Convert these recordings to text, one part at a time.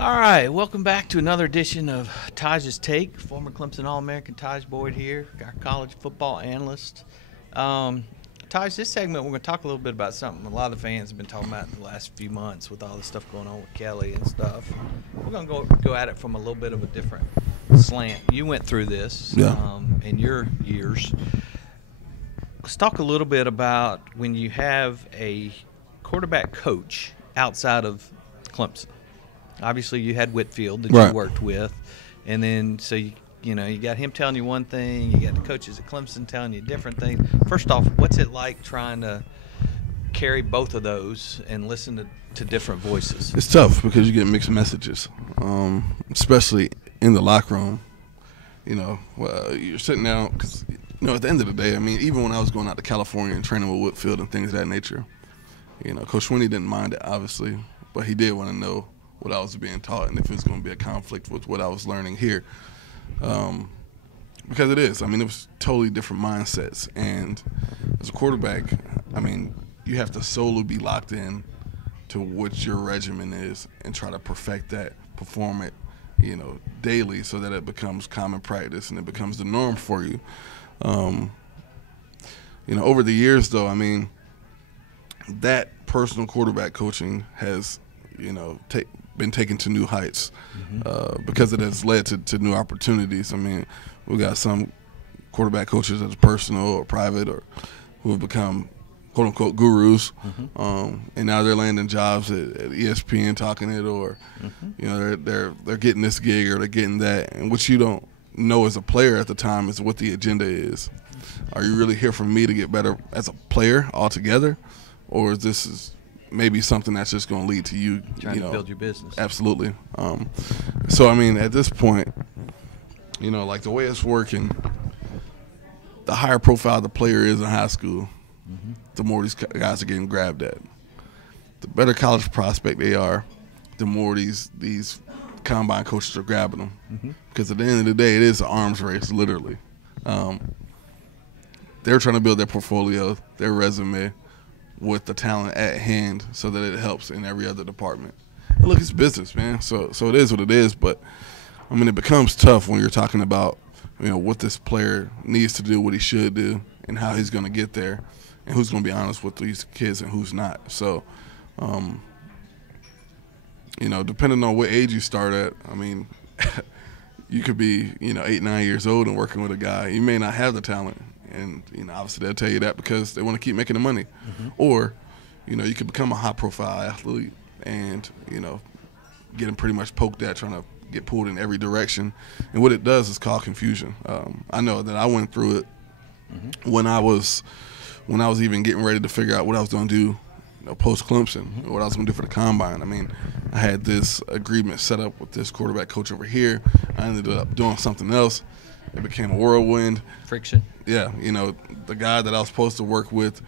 All right, welcome back to another edition of Tajh's Take. Former Clemson All-American Tajh Boyd here, our college football analyst. Tajh, this segment we're going to talk a little bit about something a lot of the fans have been talking about in the last few months with all the stuff going on with Kelly and stuff. We're going to go at it from a little bit of a different slant. You went through this in your years. Let's talk a little bit about when you have a quarterback coach outside of Clemson. Obviously, you had Whitfield that you worked with, and then so you got him telling you one thing, you got the coaches at Clemson telling you different things. First off, what's it like trying to carry both of those and listen to different voices? It's tough because you get mixed messages, especially in the locker room. You're sitting down because at the end of the day, I mean, even when I was going out to California and training with Whitfield and things of that nature, Coach Swinney didn't mind it obviously, but he did want to know what I was being taught and if it was going to be a conflict with what I was learning here. Because it is. I mean, it was totally different mindsets. And as a quarterback, I mean, you have to solely be locked in to what your regimen is and try to perfect that, perform it, daily so that it becomes common practice and it becomes the norm for you. Over the years, though, I mean, that personal quarterback coaching has, been taken to new heights because it has led to new opportunities. I mean, we got some quarterback coaches that's personal or private or who have become quote unquote gurus, and now they're landing jobs at ESPN talking it, or they're getting this gig or they're getting that, and what you don't know as a player at the time is what the agenda is. Are you really here for me to get better as a player altogether, or is this maybe something that's just going to lead to you trying to build your business? Absolutely. So I mean, at this point, like the way it's working, the higher profile the player is in high school, the more these guys are getting grabbed at. The better college prospect they are, the more these combine coaches are grabbing them. Because at the end of the day, it is an arms race, literally. They're trying to build their portfolio, their resume, with the talent at hand so that it helps in every other department. And look, it's business, man. So it is what it is. But, I mean, it becomes tough when you're talking about, what this player needs to do, what he should do, and how he's going to get there, and who's going to be honest with these kids and who's not. So, depending on what age you start at, I mean, you could be, 8, 9 years old and working with a guy. You may not have the talent. And, obviously they'll tell you that because they want to keep making the money. Or, you could become a high-profile athlete and, getting pretty much poked at, trying to get pulled in every direction. And what it does is cause confusion. I know that I went through it when I was even getting ready to figure out what I was going to do post-Clemson, what I was going to do for the Combine. I mean, I had this agreement set up with this quarterback coach over here. I ended up doing something else. It became a whirlwind. Friction. Yeah, the guy that I was supposed to work with,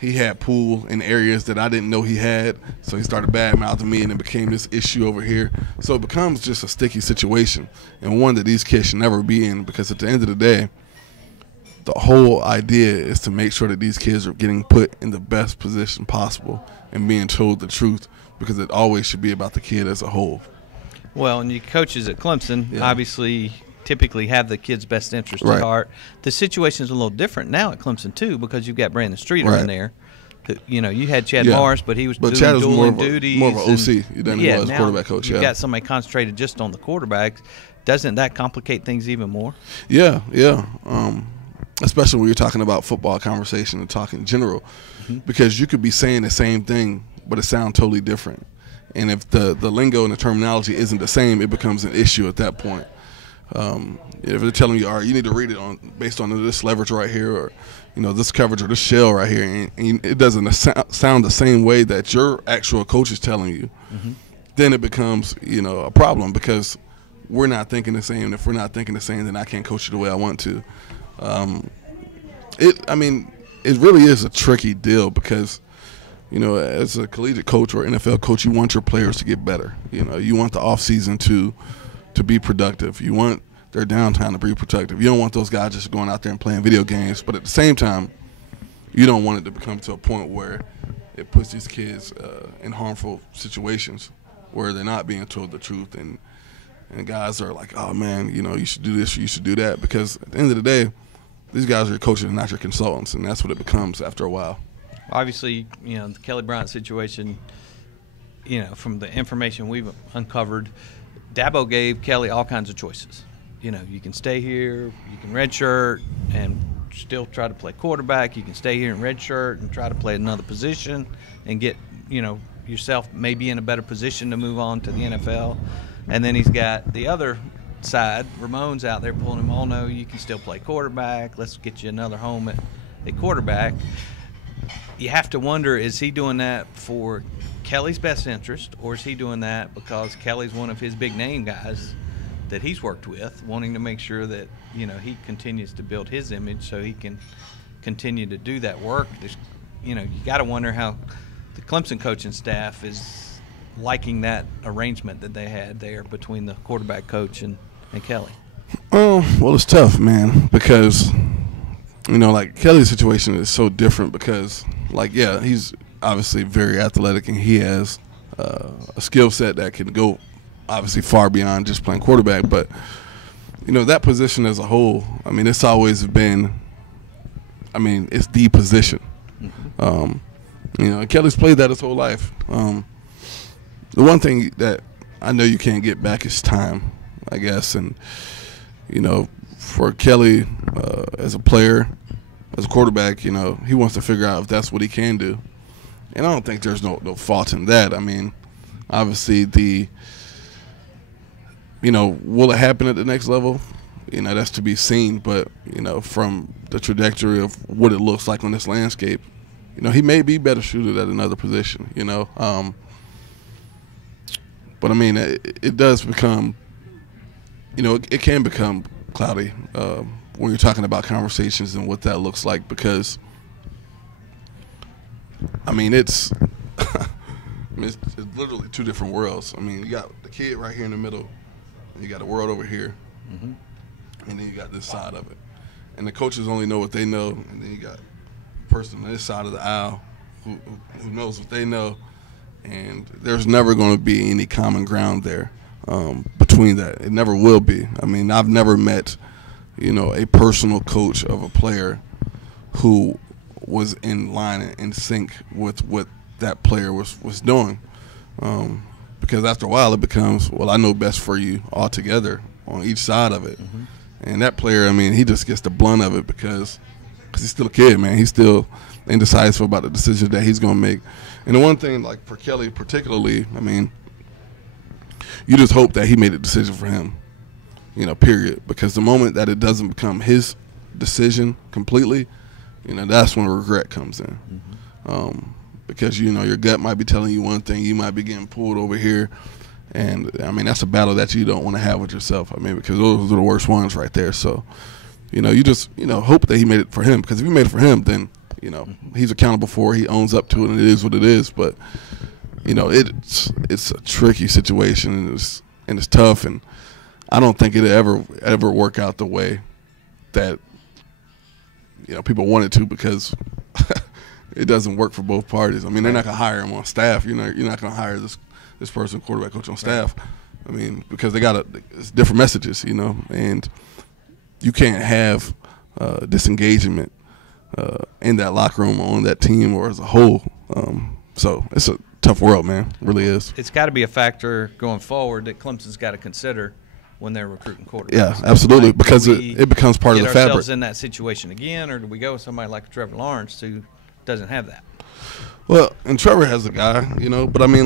he had pull in areas that I didn't know he had, so he started bad-mouthing me, and it became this issue over here. So it becomes just a sticky situation, and one that these kids should never be in, because at the end of the day, the whole idea is to make sure that these kids are getting put in the best position possible and being told the truth, because it always should be about the kid as a whole. Well, and you coaches at Clemson, obviously – typically have the kid's best interest at heart. The situation is a little different now at Clemson too, because you've got Brandon Streeter in there. You had Chad Morris, but he was doing dueling duties. More of an OC than he was quarterback coach. You've got somebody concentrated just on the quarterbacks. Doesn't that complicate things even more? Yeah. Especially when you're talking about football conversation and talking in general, because you could be saying the same thing, but it sounds totally different. And if the lingo and the terminology isn't the same, it becomes an issue at that point. If they're telling you, all right, you need to read it based on this leverage right here, or this coverage or this shell right here, and it doesn't sound the same way that your actual coach is telling you, then it becomes a problem, because we're not thinking the same. And if we're not thinking the same, then I can't coach you the way I want to. It really is a tricky deal, because as a collegiate coach or NFL coach, you want your players to get better. You want the offseason to be productive. You want their downtime to be productive. You don't want those guys just going out there and playing video games. But at the same time, you don't want it to become to a point where it puts these kids in harmful situations where they're not being told the truth, and guys are like, oh man, you should do this, or you should do that, because at the end of the day, these guys are your coaches and not your consultants, and that's what it becomes after a while. Obviously, the Kelly Bryant situation, from the information we've uncovered, Dabo gave Kelly all kinds of choices. You can stay here, you can redshirt and still try to play quarterback. You can stay here in redshirt and try to play another position and get, yourself maybe in a better position to move on to the NFL. And then he's got the other side, Ramon's out there pulling him, oh no, you can still play quarterback. Let's get you another home at quarterback. You have to wonder, is he doing that for Kelly's best interest, or is he doing that because Kelly's one of his big name guys that he's worked with, wanting to make sure that he continues to build his image so he can continue to do that work? You got to wonder how the Clemson coaching staff is liking that arrangement that they had there between the quarterback coach and Kelly. Well, it's tough, man, because like Kelly's situation is so different because, he's obviously very athletic and he has a skill set that can go obviously far beyond just playing quarterback. But that position as a whole, it's always been, it's the position. Kelly's played that his whole life. The one thing that I know you can't get back is time, I guess. And for Kelly as a player, as a quarterback, he wants to figure out if that's what he can do. And I don't think there's no fault in that. Obviously will it happen at the next level? That's to be seen. But, from the trajectory of what it looks like on this landscape, he may be better suited at another position, But, it does become, it can become cloudy when you're talking about conversations and what that looks like, because, it's it's literally two different worlds. You got the kid right here in the middle, and you got the world over here, and then you got this side of it. And the coaches only know what they know, and then you got the person on this side of the aisle who knows what they know, and there's never going to be any common ground there between that. It never will be. I've never met, a personal coach of a player who was in line and in sync with what that player was doing, because after a while it becomes, well, I know best for you altogether on each side of it. And that player, he just gets the blunt of it because he's still a kid, man. He's still indecisive about the decision that he's going to make. And the one thing, like for Kelly particularly, you just hope that he made a decision for him, period. Because the moment that it doesn't become his decision completely, that's when regret comes in. Because, your gut might be telling you one thing, you might be getting pulled over here. And, that's a battle that you don't want to have with yourself. Because those are the worst ones right there. So, you just, hope that he made it for him. Because if he made it for him, then, he's accountable for it. He owns up to it, and it is what it is. But, it's a tricky situation, and it's tough. And I don't think it'll ever work out the way that, people want it to, because it doesn't work for both parties. They're not going to hire him on staff. You're not going to hire this person, quarterback coach, on staff. Because they got it's different messages, and you can't have disengagement in that locker room, on that team, or as a whole. So it's a tough world, man. It really is. It's got to be a factor going forward that Clemson's got to consider when they're recruiting quarterbacks. Yeah, absolutely, because it becomes part of the fabric. Ourselves in that situation again, or do we go with somebody like Trevor Lawrence who doesn't have that? Well, and Trevor has a guy, but when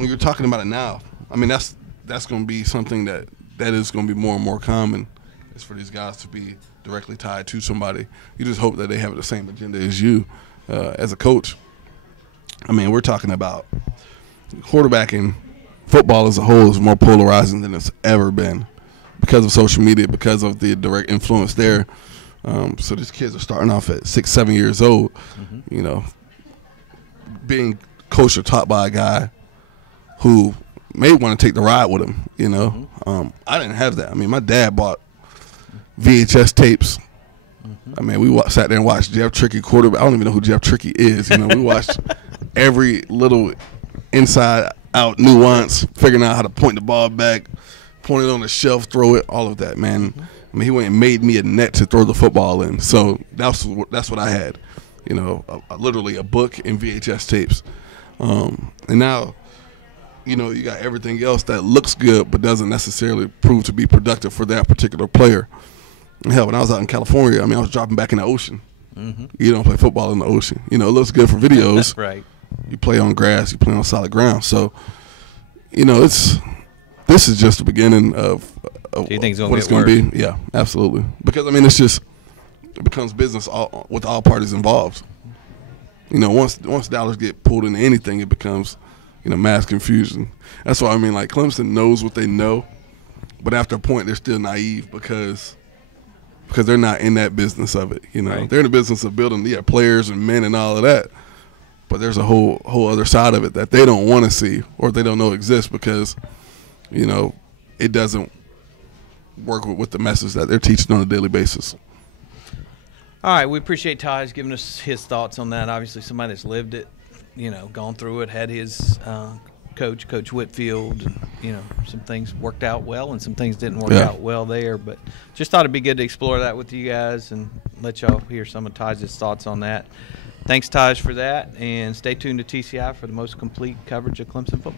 you're talking about it now, that's going to be something that is going to be more and more common, is for these guys to be directly tied to somebody. You just hope that they have the same agenda as you as a coach. We're talking about quarterbacking. Football as a whole is more polarizing than it's ever been because of social media, because of the direct influence there. So these kids are starting off at 6, 7 years old, being coached or taught by a guy who may want to take the ride with him, I didn't have that. My dad bought VHS tapes. We sat there and watched Jeff Trickey quarterback. I don't even know who Jeff Trickey is. We watched every little inside out nuance, figuring out how to point the ball back, point it on the shelf, throw it, all of that, man. I mean, he went and made me a net to throw the football in. So that's what I had, you know, literally a book and VHS tapes. And now, you know, you got everything else that looks good but doesn't necessarily prove to be productive for that particular player. And hell, when I was out in California, I mean, I was dropping back in the ocean. You don't play football in the ocean. You know, it looks good for videos. Right. You play on grass, you play on solid ground. So, you know, this is just the beginning of Do you think it's what it's going to be. Yeah, absolutely. Because, I mean, it becomes business with all parties involved. You know, once dollars get pulled into anything, it becomes, you know, mass confusion. That's why, I mean, like, Clemson knows what they know, but after a point, they're still naive because they're not in that business of it. You know, Right. They're in the business of building players and men and all of that. But there's a whole other side of it that they don't want to see or they don't know exists because, you know, it doesn't work with the message that they're teaching on a daily basis. All right, we appreciate Tajh giving us his thoughts on that. Obviously, somebody that's lived it, you know, gone through it, had his Coach Whitfield, and, you know, some things worked out well and some things didn't work out well there. But just thought it'd be good to explore that with you guys and let y'all hear some of Tajh's thoughts on that. Thanks, Tajh, for that, and stay tuned to TCI for the most complete coverage of Clemson football.